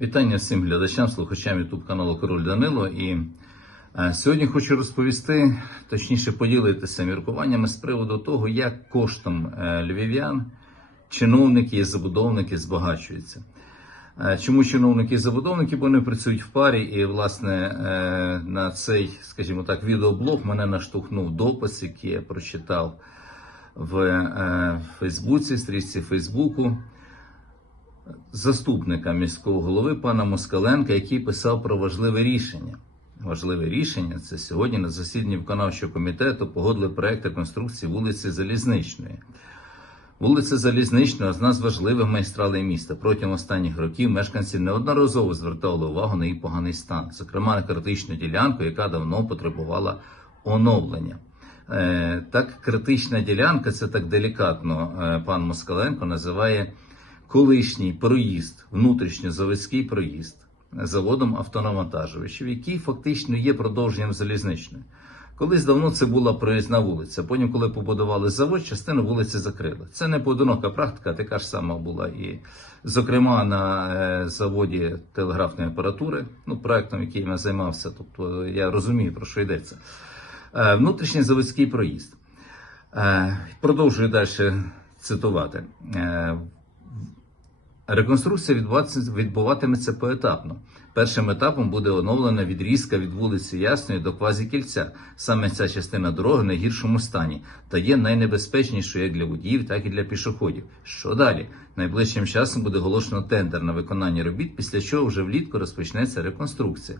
Вітання всім глядачам, слухачам YouTube каналу Король Данило. І е, сьогодні хочу розповісти, точніше поділитися міркуваннями з приводу того, як коштом е, львів'ян чиновники і забудовники збагачуються. Е, Чому чиновники і забудовники? Бо вони працюють в парі, і власне на цей, скажімо так, відеоблог мене наштовхнув допис, який я прочитав в Фейсбуці, стрічці Фейсбуку заступника міського голови пана Москаленка, який писав про важливе рішення. Важливе рішення це сьогодні на засіданні виконавчого комітету погодили проект реконструкції вулиці Залізничної. Вулиця Залізнична одна з важливих майстралей міста. Протягом останніх років мешканці неодноразово звертали увагу на її поганий стан, зокрема на критичну ділянку, яка давно потребувала оновлення. Е, так, критична ділянка, це так делікатно е, пан Москаленко називає колишній проїзд, внутрішньозаводський проїзд заводом автонавантажувачів, який фактично є продовженням залізничної. Колись давно це була проїзна вулиця. Потім, коли побудували завод, частину вулиці закрили. Це не поодинока практика, така ж сама була і, зокрема, на е, заводі телеграфної апаратури, ну, проектом, яким я займався, тобто я розумію, про що йдеться. Е, Внутрішній заводський проїзд. Е, Продовжую далі цитувати. Реконструкція відбуватиметься- поетапно. Першим етапом буде оновлена відрізка від вулиці Ясної до Квазікільця. Саме ця частина дороги в найгіршому стані та є найнебезпечнішою як для водіїв, так і для пішоходів. Що далі? Найближчим часом буде оголошено тендер на виконання робіт, після чого вже влітку розпочнеться реконструкція.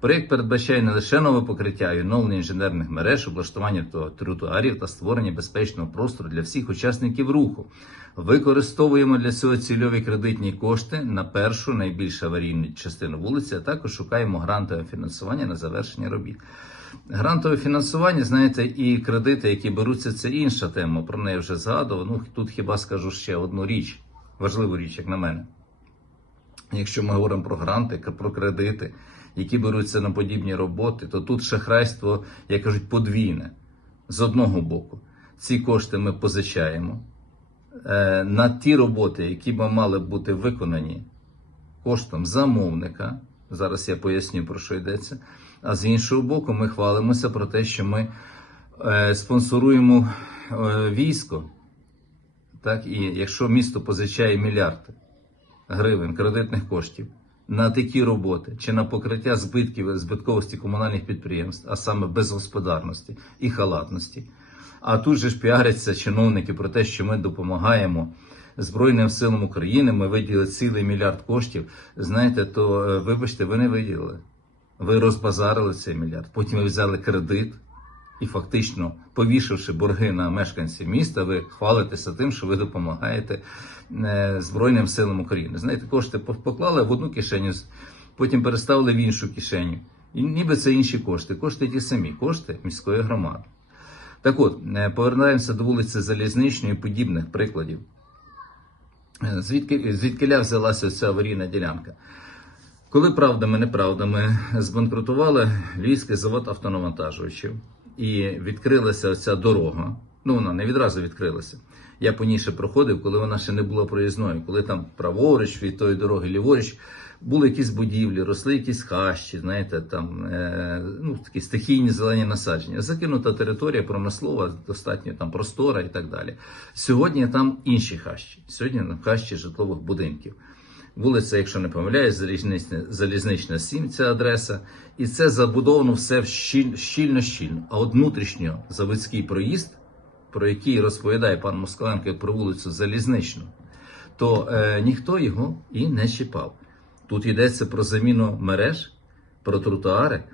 Проєкт передбачає не лише нове покриття, й оновлення інженерних мереж, облаштування тротуарів та створення безпечного простору для всіх учасників руху. Використовуємо для цього цільові кредитні кошти на першу найбільш аварійну частину вулиці, а також шукаємо грантове фінансування на завершення робіт. Грантове фінансування, знаєте, і кредити, які беруться, це інша тема. Про неї вже згадував. Ну тут хіба скажу ще одну річ, важливу річ, як на мене. Якщо ми говоримо про гранти, про кредити, які беруться на подібні роботи, то тут шахрайство, як кажуть, подвійне. З одного боку, ці кошти ми позичаємо е, на ті роботи, які б мали бути виконані коштом замовника. Зараз я поясню про що йдеться. А з іншого боку, ми хвалимося про те, що ми е, спонсоруємо е, військо. Так, і якщо місто позичає мільярди гривень кредитних коштів на такі роботи чи на покриття збитків збитковості комунальних підприємств, а саме безгосподарності і халатності. А тут же ж піаряться чиновники про те, що ми допомагаємо Збройним силам України. Ми виділили цілий мільярд коштів. Знаєте, то е, вибачте, ви не виділили. Ви розбазарили цей мільярд. Потім ви взяли кредит і фактично, повішавши борги на мешканців міста, ви хвалитеся тим, що ви допомагаєте е, Збройним силам України. Знаєте, кошти поклали в одну кишеню, потім переставили в іншу кишеню. І ніби це інші кошти. Кошти ті самі, кошти міської громади. Так от, е, повертаємося до вулиці Залізничної і подібних прикладів. Е, Звідки, звідкиля взялася ця аварійна ділянка? Коли правдами, неправдами збанкрутували Львівський завод автонавантажувачів і відкрилася оця дорога. Ну, вона не відразу відкрилася. Я по ній ще проходив, коли вона ще не була проїзною, коли там праворуч від тої дороги, ліворуч, були якісь будівлі, росли якісь хащі, знаєте, там е, ну, такі стихійні зелені насадження. Закинута територія промислова, достатньо там простора і так далі. Сьогодні там інші хащі. Сьогодні там хащі житлових будинків. Вулиця, якщо не помиляюсь, залізнична, залізнична 7, ця адреса. І це забудовано все щільно-щільно. А от внутрішньо заводський проїзд, про який розповідає пан Москаленко про вулицю Залізничну, то е, ніхто його і не чіпав. Тут йдеться про заміну мереж, про тротуари.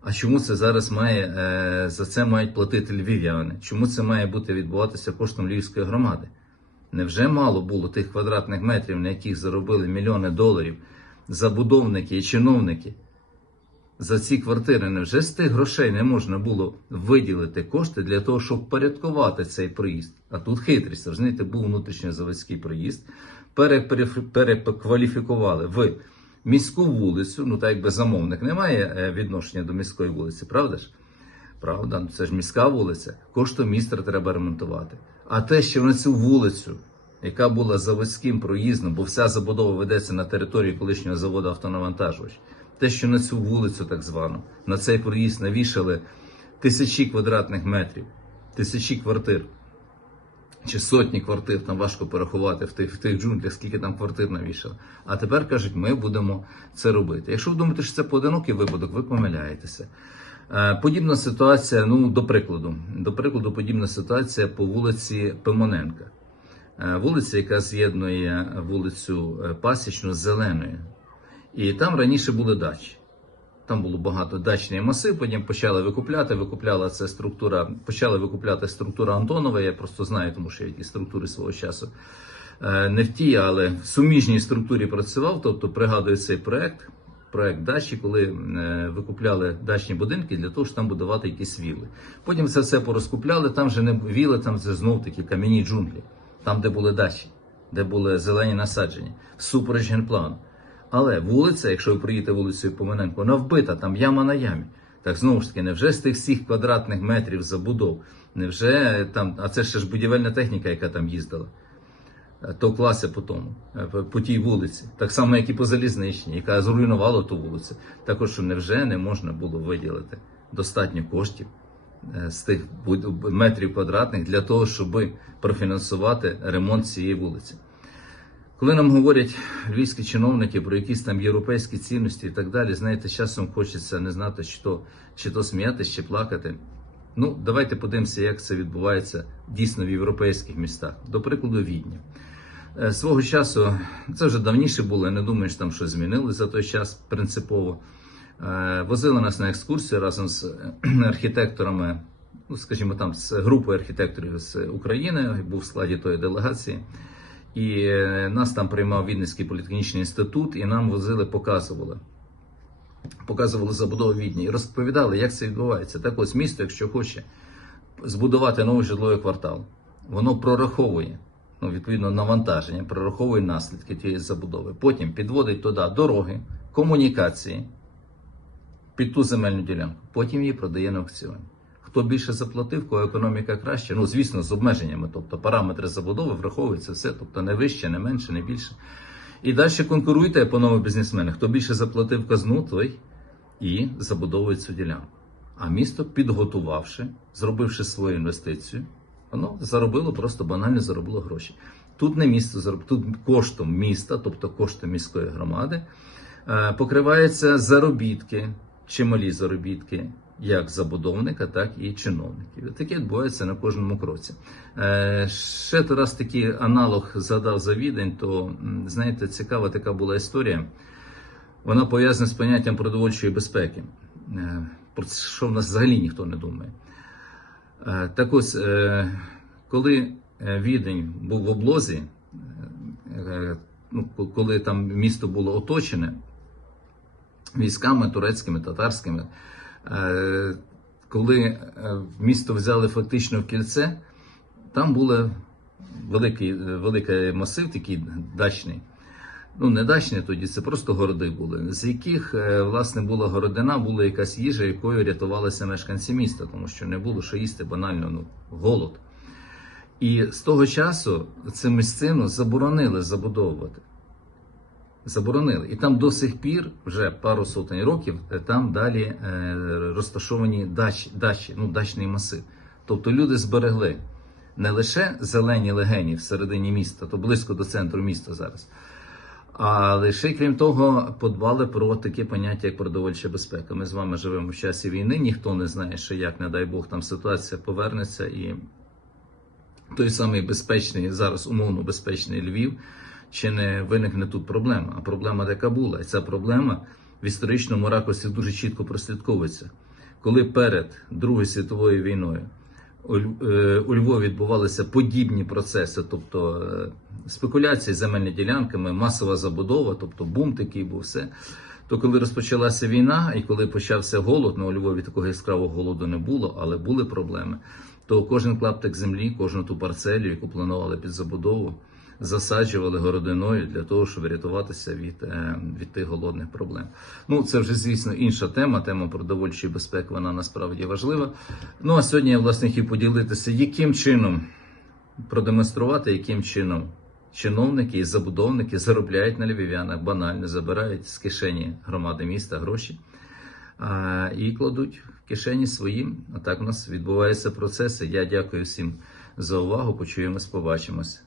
А чому це зараз має е, за це мають платити львів'яни? Чому це має бути відбуватися коштом львівської громади? Невже мало було тих квадратних метрів, на яких заробили мільйони доларів забудовники і чиновники за ці квартири? Невже з тих грошей не можна було виділити кошти для того, щоб порядкувати цей проїзд? А тут хитрість, розумієте, був внутрішньозаводський проїзд, пере- пере- перекваліфікували в міську вулицю. Ну так якби замовник не має е, відношення до міської вулиці, правда ж? Правда, ну це ж міська вулиця. Коштом містра треба ремонтувати. А те, що на цю вулицю яка була заводським проїздом, бо вся забудова ведеться на території колишнього заводу автонавантажувач. Те, що на цю вулицю, так звану, на цей проїзд навішали тисячі квадратних метрів, тисячі квартир чи сотні квартир, там важко порахувати в тих, в тих джунглях, скільки там квартир навішали. А тепер кажуть, ми будемо це робити. Якщо ви думаєте, що це поодинокий випадок, ви помиляєтеся. Е, Подібна ситуація, ну до прикладу, до прикладу, подібна ситуація по вулиці Пимоненка. Е, Вулиця, яка з'єднує вулицю е, Пасічну з Зеленою. І там раніше були дачі. Там було багато дачний масив, потім почали викупляти. Викупляла це структура, почали викупляти структура Антонова. Я просто знаю, тому що я ті структури свого часу не в тій, але в суміжній структурі працював. Тобто пригадую цей проект, проект дачі, коли е, викупляли дачні будинки для того, щоб там будувати якісь віли. Потім це все порозкупляли. Там вже не віли, там це знов таки кам'яні джунглі, там, де були дачі, де були зелені насадження, всупереч генплану. Але вулиця, якщо ви приїдете вулицею Поминенко, вона вбита, там яма на ямі. Так знову ж таки, невже з тих всіх квадратних метрів забудов, невже там, а це ще ж будівельна техніка, яка там їздила, е, то класи по тому, е, по- по тій вулиці, так само, як і по залізничній, яка зруйнувала ту вулицю. Також що невже не можна було виділити достатньо коштів е, з тих метрів квадратних для того, щоб профінансувати ремонт цієї вулиці. Коли нам говорять львівські чиновники про якісь там європейські цінності і так далі, знаєте, часом хочеться не знати, чи то, чи то сміятися, чи плакати. Ну, давайте подивимося, як це відбувається дійсно в європейських містах. До прикладу, Відня. Е, Свого часу, це вже давніше було, я не думаю, що там щось змінилось за той час принципово. Е, Возили нас на екскурсію разом з е, архітекторами, ну, скажімо там, з групою архітекторів з України, був в складі тої делегації. І нас там приймав Відницький політехнічний інститут, і нам возили, показували. Показували забудову Відні і розповідали, як це відбувається. Так ось місто, якщо хоче збудувати новий житловий квартал, воно прораховує ну, відповідно навантаження, прораховує наслідки тієї забудови. Потім підводить туди дороги, комунікації під ту земельну ділянку. Потім її продає на аукціоні. Хто більше заплатив, кого економіка краще, ну звісно, з обмеженнями, тобто параметри забудови враховуються все, тобто не вище, не менше, не більше. І далі конкуруйте, панове бізнесмени. Хто більше заплатив казну, той і забудовує цю ділянку. А місто, підготувавши, зробивши свою інвестицію, воно заробило просто банально заробило гроші. Тут не місто зароб... тут коштом міста, тобто коштом міської громади, е, покриваються заробітки, чималі заробітки, як забудовника, так і чиновників. Таке відбувається на кожному кроці. Е, Ще раз такий аналог задав за відень, то знаєте, цікава така була історія. Вона пов'язана з поняттям продовольчої безпеки, е, про що в нас взагалі ніхто не думає. Е, Так ось, е, коли е, Відень був в облозі, ну, ко- коли там місто було оточене військами турецькими, татарськими, коли місто взяли фактично в кільце, там був великий, великий масив, такий дачний. Ну, не дачні тоді, це просто городи були, з яких, е, власне, була городина, була якась їжа, якою рятувалися мешканці міста, тому що не було що їсти банально, ну, голод. І з того часу цю місцину заборонили забудовувати. Заборонили. І там до сих пір, вже пару сотень років, е, там далі е, розташовані дачі, дачі, ну, дачний масив. Тобто люди зберегли не лише зелені легені всередині міста, то близько до центру міста зараз. Але ще крім того, подбали про таке поняття, як продовольча безпека. Ми з вами живемо в часі війни, ніхто не знає, що як, не дай Бог, там ситуація повернеться, і той самий безпечний, зараз умовно безпечний Львів, чи не виникне тут проблема. А проблема така була. І ця проблема в історичному ракурсі дуже чітко прослідковується. Коли перед Другою світовою війною е, у Львові відбувалися подібні процеси, тобто е, спекуляції з земельними ділянками, масова забудова, тобто бум такий був все. То коли розпочалася війна і коли почався голод, ну у Львові такого яскравого голоду не було, але були проблеми. То кожен клаптик землі, кожну ту парцелю, яку планували під забудову, засаджували городиною для того, щоб врятуватися від, е, від тих голодних проблем. Ну, це вже, звісно, інша тема. Тема продовольчої безпеки, вона насправді важлива. Ну а сьогодні я власне хотів поділитися, яким чином продемонструвати, яким чином чиновники і забудовники заробляють на львів'янах банально, забирають з кишені громади міста гроші а, і кладуть в кишені своїм. А так у нас відбуваються процеси. Я дякую всім за увагу. Почуємось, побачимось.